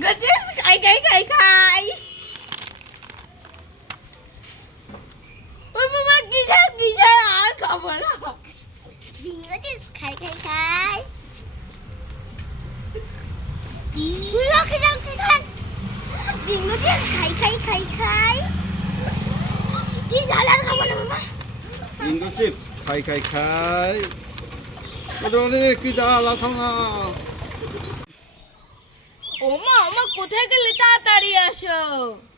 goodness! Kay, kay, kay, kay! Uy, mama, ginal, ginal! Ang kama na! Being kia kia kia, kay! Wala, kinal, kinal! Being goodness! Kay, kia kay, kay! Ginal, ang kama na, mama! Bingo chips, khai khai khai. Rồi đi, kia ra là thằng nào. ডাল আঠাও না ও মা মা কোথায় গেলে তাড়াতাড়ি আসো?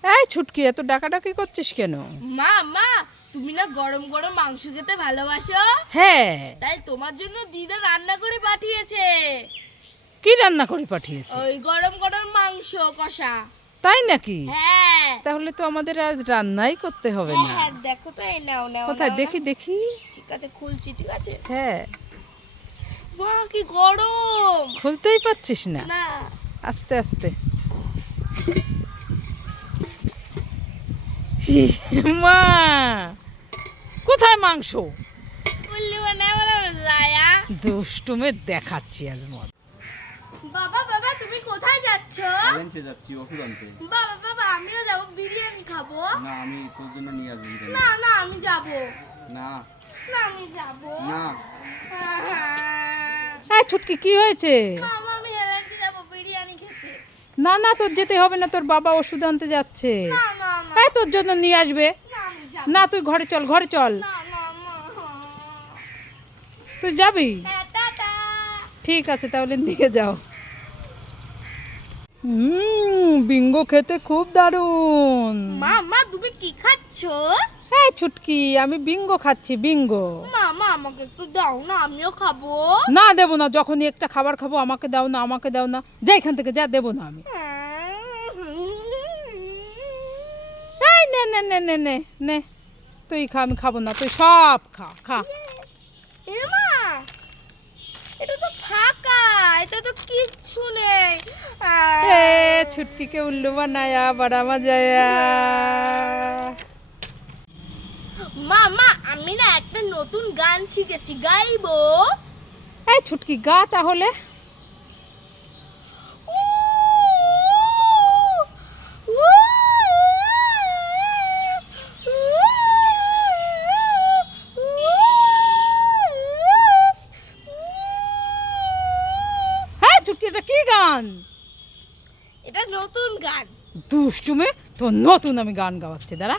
এই ছুটকি এত ডাকাডাকি করছিস কেন? মা মা তুমি না গরম গরম মাংস খেতে ভালোবাসো? হ্যাঁ। তাই তোমার জন্য দিদা রান্না করে পাঠিয়েছে। কি রান্না করে পাঠিয়েছি? ওই গরম গরম মাংস কষা। তাই নাকি? হ্যাঁ। তাহলে তো আমাদের আজ রান্নাই করতে হবে হ্যাঁ, না। হ্যাঁ দেখো তো এই নাও নাও কোথায়? দেখি দেখি। ঠিক আছে খুলছি ঠিক আছে। হ্যাঁ। মা কি গরম। খুলতেই পারছিস না। না আস্তে আস্তে। মা কোথায় মাংস? বললি মানে লায়া। দুষ্টুমে দেখাচ্ছি আজ মত বাবা বাবা তুমি কোথায় যাচ্ছ? বেঞ্চে যাচ্ছি ওষুধ আনতে বাবা বাবা আমিও যাব বিরিয়ানি খাব। না আমি তোর জন্য নিয়ে আসব না না আমি যাব। না। না আমি যাব। না। এই ছুটকি কি হয়েছে মামা আমি হেলান্টি যাব বিরিয়ানি খেতে না না তোর যেতে হবে না তোর বাবা ওষুধ আনতে যাচ্ছে। এই তোর জন্য নিয়ে আসবে। না তুই ঘরে চল ঘরে চল। তুই যাবি? হ্যাঁ, ঠিক আছে তাহলে নিয়ে যাও। হুম বিঙ্গো খেতে খুব দারুণ। মা মা তুমি কি খাচ্ছো? এই ছুটকি আমি বিঙ্গো খাচ্ছি বিঙ্গো। মামা আমাকে একটু দাও না আমিও খাব। না দেবো না যখনই একটা খাবার খাব আমাকে দাও না আমাকে দাও না যা এখান থেকে যা দেবো না আমি। এই নে নে নে নে নে নে তুই খা আমি খাব না তুই সব খা খা। এমা এটা তো ফাঁকা এটা তো কিচ্ছু নেই। এ ছুটকিকে উল্লু বানায়া বড়া মজায়া। মা মা আমি না একটা নতুন গান শিখেছি গাইবো এই ছুটকি গা তাহলে হ্যাঁ ছুটকি এটা কি গান এটা নতুন গান দুষ্টুমে তোর নতুন আমি গান গাওয়াচ্ছি দাঁড়া